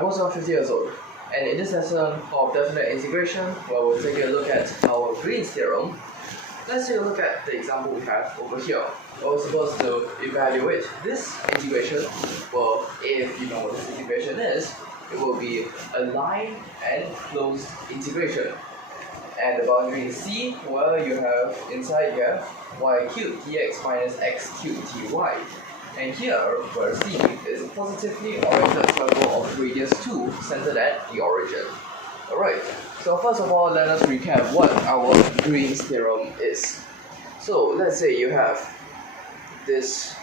I'm also 50 years old, and in this lesson of definite integration, where we'll take a look at our Green's theorem, let's take a look at the example we have over here. We're supposed to evaluate this integration. Well, if you know what this integration is, it will be a line and closed integration. And the boundary is C, where you have inside you have y cubed dx minus x cubed dy. And here, where C is a positively oriented circle of radius 2 centered at the origin. Alright, so first of all, let us recap what our Green's theorem is. So let's say you have this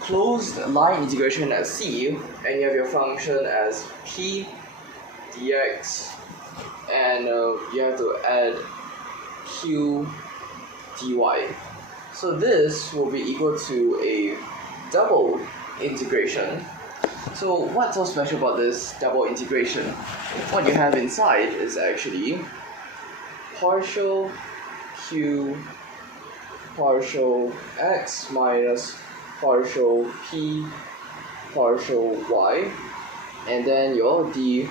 closed line integration at C, and you have your function as p dx, and you have to add q dy. So this will be equal to a double integration. So what's so special about this double integration? What you have inside is actually partial q partial x minus partial p partial y, and then your d,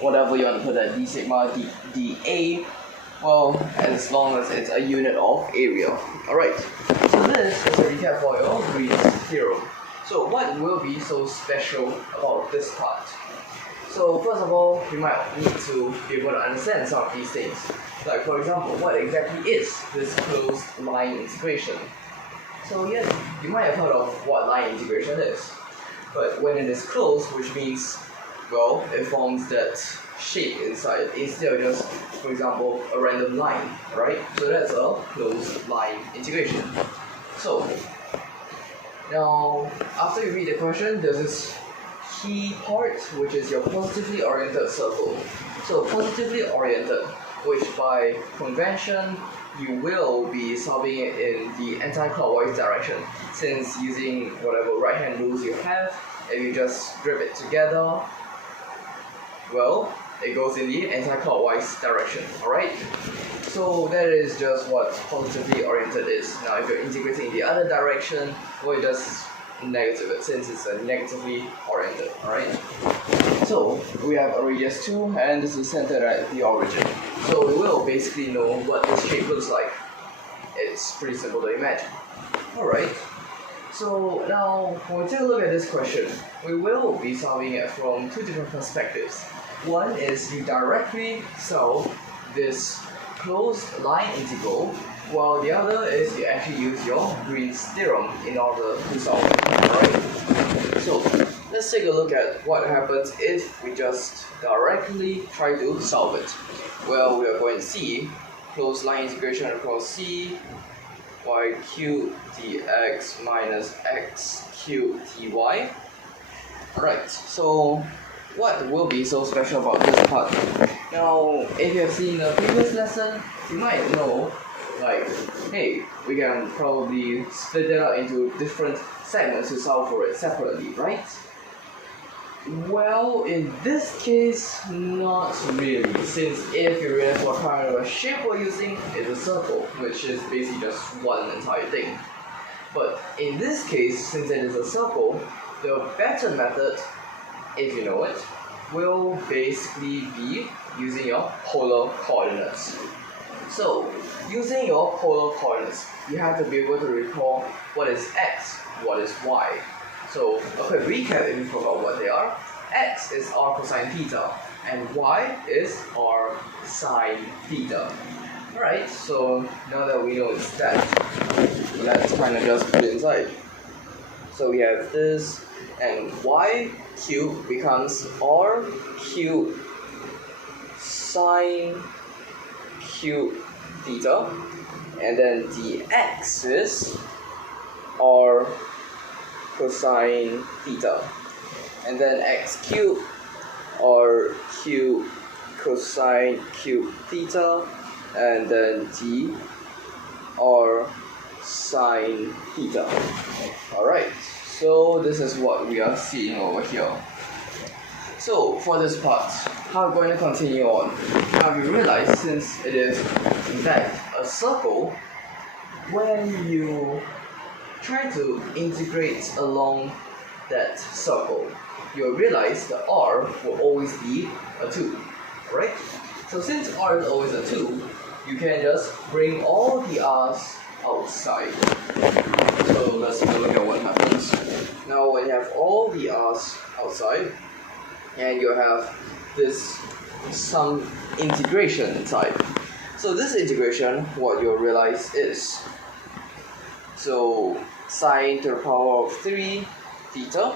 whatever you want to put that, d sigma, dA, well, as long as it's a unit of area. Alright, so this is a recap for your Green's theorem. So what will be so special about this part? So first of all, you might need to be able to understand some of these things. Like for example, what exactly is this closed line integration? So yes, you might have heard of what line integration is. But when it is closed, which means, well, it forms that shape inside instead of just, for example, a random line, right? So that's a closed line integration. So now, after you read the question, there's this key part, which is your positively oriented circle. So positively oriented, which by convention, you will be solving it in the anti-clockwise direction, since using whatever right-hand rules you have, if you just strip it together, well, it goes in the anti-clockwise direction, alright? So that is just what positively oriented is. Now if you're integrating in the other direction, well, it does negative it, since it's a negatively oriented, alright? So we have a radius 2, and this is centered at the origin. So we will basically know what this shape looks like. It's pretty simple to imagine. Alright, so now when we take a look at this question, we will be solving it from two different perspectives. One is you directly solve this closed line integral, while the other is you actually use your Green's theorem in order to solve it. Alright, so let's take a look at what happens if we just directly try to solve it. Well, we are going to see closed line integration across C, y cubed dx minus x cubed dy. Alright, so what will be so special about this part? Now, if you have seen the previous lesson, you might know, like, hey, we can probably split it up into different segments to solve for it separately, right? Well, in this case, not really, since if you realize what kind of a shape we're using, it's a circle, which is basically just one entire thing. But in this case, since it is a circle, the better method, if you know it, will basically be using your polar coordinates. So, using your polar coordinates, you have to be able to recall what is x, what is y. So, a quick recap if you forgot what they are. X is r cosine theta, and y is r sine theta. Alright, so now that we know it's that, let's kind of just put it inside. So we have this, and y cubed becomes r cubed sine cubed theta, and then dx is r cosine theta, and then x cubed r cubed cosine cubed theta, and then d r sine theta. Alright, so this is what we are seeing over here. So for this part, how I'm going to continue on. Now you realize, since it is in fact a circle, when you try to integrate along that circle, you'll realize the r will always be a 2, right? So since r is always a 2, you can just bring all the r's outside. So let's take a look at what happens. Now when you have all the r's outside, and you have some integration inside. So this integration, what you'll realize is, so sine to the power of 3 theta.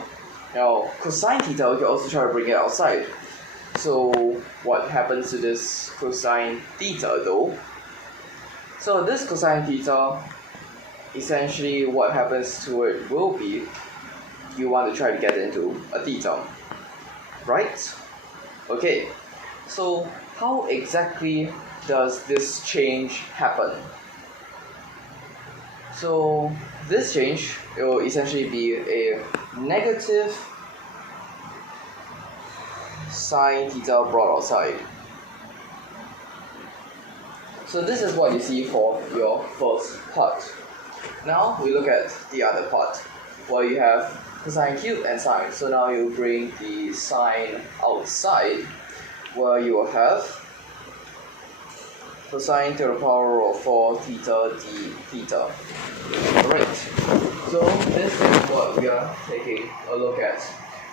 Now cosine theta, we can also try to bring it outside. So what happens to this cosine theta though? So this cosine theta, essentially what happens to it will be, you want to try to get into a theta, right? Okay, so how exactly does this change happen? So this change, it will essentially be a negative sine theta brought outside. So this is what you see for your first part. Now we look at the other part, where you have cosine cubed and sine. So now you bring the sine outside, where you will have cosine to the power of 4 theta d theta. Alright, so this is what we are taking a look at.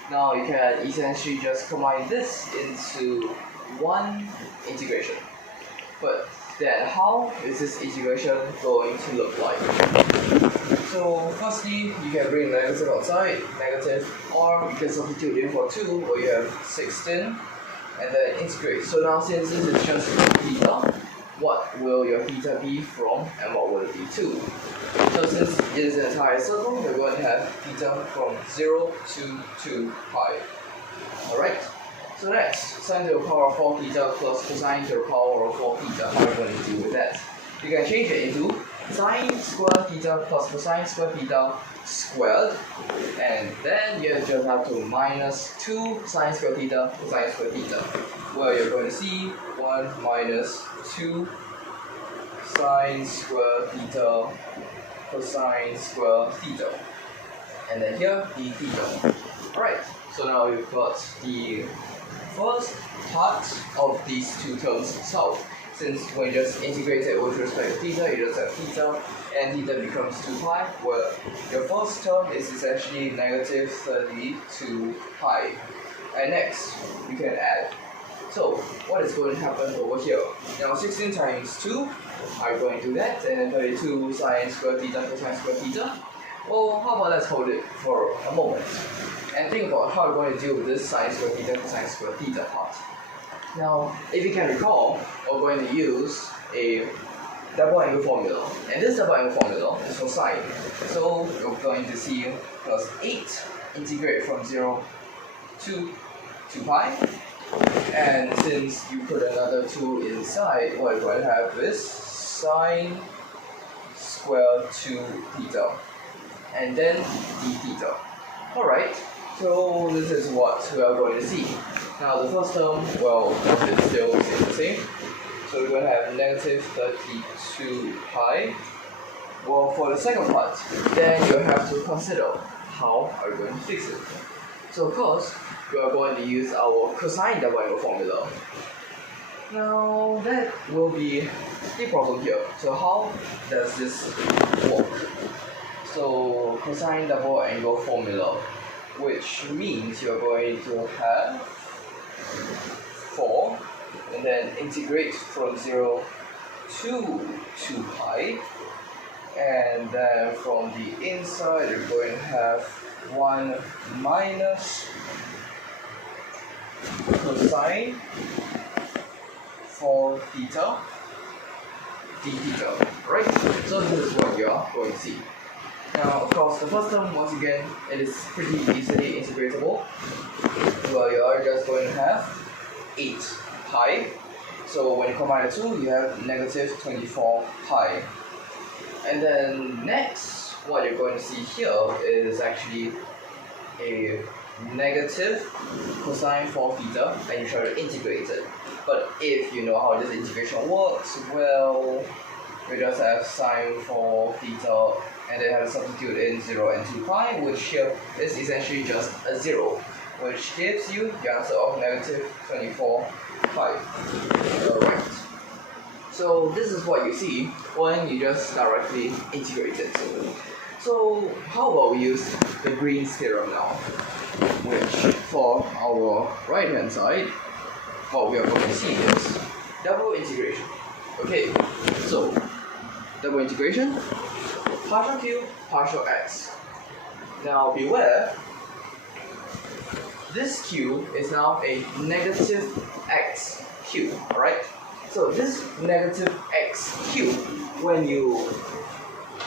Now you can essentially just combine this into one integration. But then how is this integration going to look like? So firstly, you can bring negative outside, negative, or you can substitute in for 2, where you have 16, and then integrate. So now since this is just theta, what will your theta be from, and what will it be to? So since it is an entire circle, we're going to have theta from 0 to 2 pi. Alright, so next, sine to the power of 4 theta plus cosine to the power of 4 theta. How are we going to deal with that? You can change it into sine squared theta plus cosine squared theta squared, and then you just have to minus 2 sine squared theta cosine squared theta, where you're going to see 1 minus 2 sine squared theta cosine squared theta, and then here d theta. Alright, so now we've got the first part of these two terms solved. Since when you just integrate it with respect to theta, you just have theta, and theta becomes 2 pi, where your first term is essentially negative 32 pi. And next, you can add. So, what is going to happen over here? Now, 16 times 2, I'm going to do that, and then 32 sine squared theta cosine squared theta. Well, how about let's hold it for a moment, and think about how we're going to deal with this sine squared theta cosine squared theta part. Now, if you can recall, we're going to use a double angle formula, and this double angle formula is for sine. So we're going to see plus 8 integrate from 0 to 2 pi, and since you put another 2 inside, what we're going to have is sine squared 2 theta, and then d theta. Alright, so this is what we are going to see. Now the first term, well, it still is the same. So we're going to have negative 32 pi. Well, for the second part, then you have to consider how are we going to fix it. So of course, we are going to use our cosine double angle formula. Now that will be the problem here. So how does this work? So cosine double angle formula, which means you're going to have 4, and then integrate from 0 to 2 pi, and then from the inside you're going to have 1 minus cosine 4 theta d theta, right? So this is what you are going to see. Now, of course, the first term, once again, it is pretty easily integratable. Well, you are just going to have 8 pi. So when you combine the two, you have negative 24 pi. And then next, what you're going to see here is actually a negative cosine 4 theta, and you try to integrate it. But if you know how this integration works, well, we just have sine 4 theta and then have to substitute in 0 and 2 pi, which here is essentially just a 0, which gives you the answer of negative 24 pi. Alright. So this is what you see when you just directly integrate it. So how about we use the Green's theorem now, which for our right hand side, what we are going to see is double integration. Okay, so double integration, partial q, partial x. Now beware, this q is now a negative x cube, alright? So this negative x cube, when you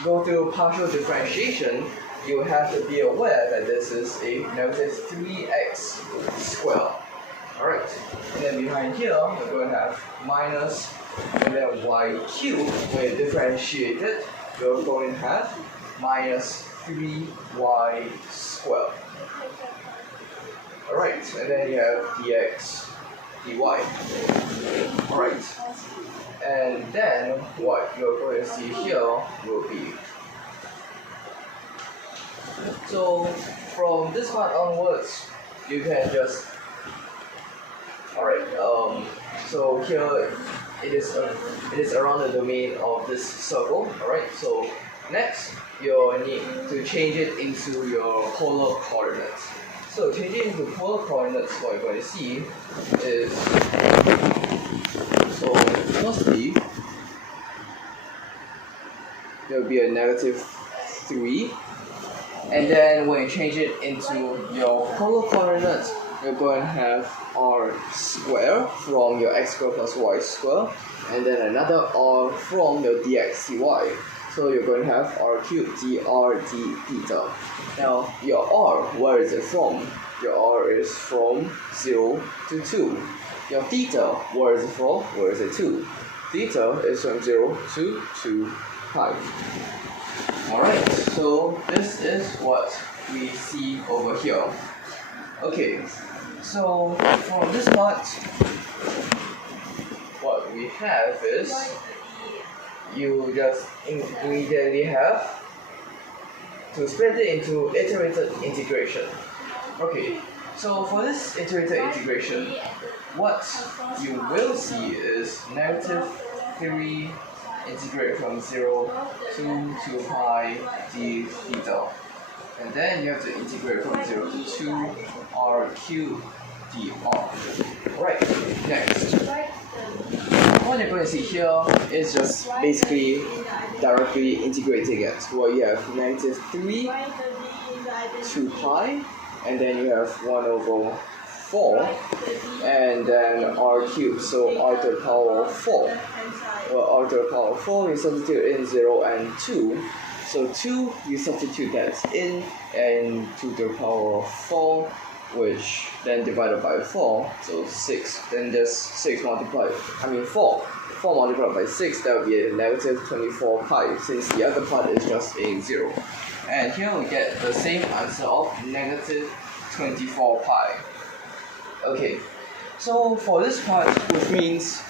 go through partial differentiation, you have to be aware that this is a negative 3x squared. Alright, and then behind here, we're going to have minus, and then y cubed, when you differentiate it, you're going to have minus 3y squared. Alright, and then you have dx, dy. Alright, and then what you're going to see here will be, so from this part onwards, you can just, alright, so here it is around the domain of this circle, alright, so next you'll need to change it into your polar coordinates. So changing into polar coordinates, what you're going to see is, so firstly, there will be a negative 3, and then when you change it into your polar coordinates, you're going to have r squared from your x squared plus y squared, and then another r from your dx dy. So you're going to have r cubed dr d theta. Now your r, where is it from? Your r is from 0 to 2. Your theta, where is it from? Where is it to? Theta is from 0 to 2 pi. Alright, so this is what we see over here. Okay, so from this part, what we have is, you just immediately have to split it into iterated integration. Okay, so for this iterated integration, what you will see is negative 3 integrate from 0 to 2 pi d theta. And then you have to integrate from 0 to 2 r cubed dr. Right, next. What you're going to see here is just basically directly integrating it, where you have negative 3, 2 pi, and then you have 1 over 4, and then r cubed, so r to the power of 4. Well, r to the power of 4, you substitute in 0 and 2. So 2, you substitute that in, and 2 to the power of 4, which then divided by 4, so 6, then just 4 multiplied by 6, that would be a negative 24 pi, since the other part is just a 0. And here we get the same answer of negative 24 pi. Okay, so for this part, which means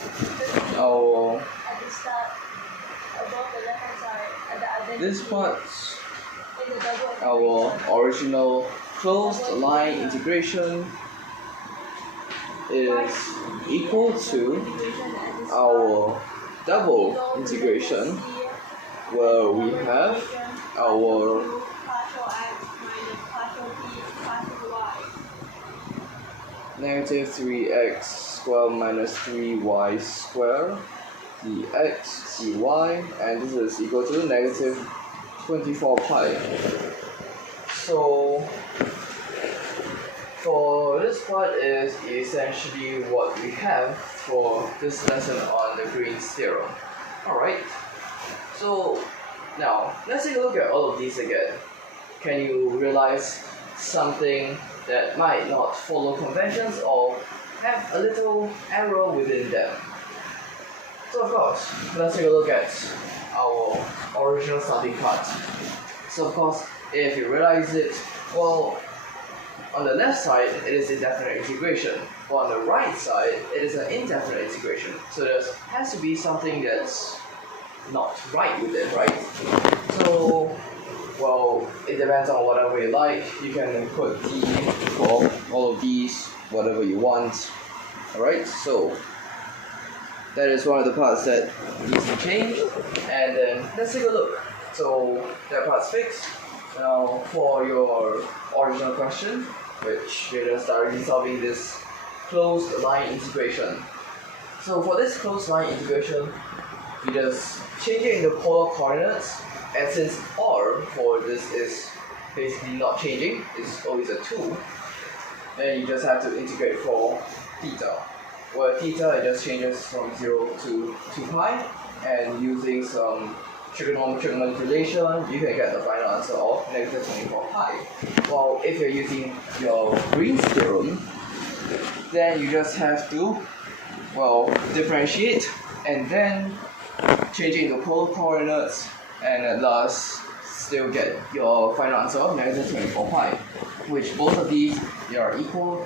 this part, our original closed line integration is equal to our double integration, where we have our negative 3x squared minus 3y squared dx dy, and this is equal to negative 24 pi. So for this part is essentially what we have for this lesson on the Green's theorem. Alright, so now let's take a look at all of these again. Can you realize something that might not follow conventions or have a little error within them? So of course, let's take a look at our original starting part. So of course, if you realize it, well, on the left side, it is a definite integration, but on the right side, it is an indefinite integration. So there has to be something that's not right with it, right? So well, it depends on whatever you like. You can put D for all of these, whatever you want. Alright, so that is one of the parts that needs to change. And then let's take a look. So that part's fixed. Now for your original question, which you're just directly solving this closed line integration. So for this closed line integration, we just change it into polar coordinates, and since r for this is basically not changing, it's always a 2, then you just have to integrate for theta, where theta it just changes from 0 to 2 pi, and using some trigonometric manipulation, you can get the final answer of negative 24 pi. While if you're using your Green's theorem, then you just have to, well, differentiate and then change it into polar coordinates, and at last still get your final answer of negative 24 pi, which both of these they are equal.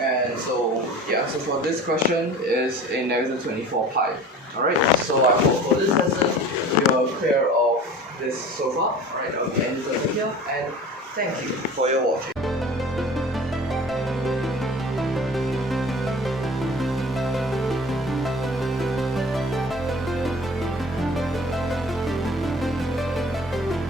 And so yeah, so for this question is a negative 24 pi. Alright, so I hope for this lesson you're clear of this so far. Alright, I'll end this lesson here, and thank you for your watching.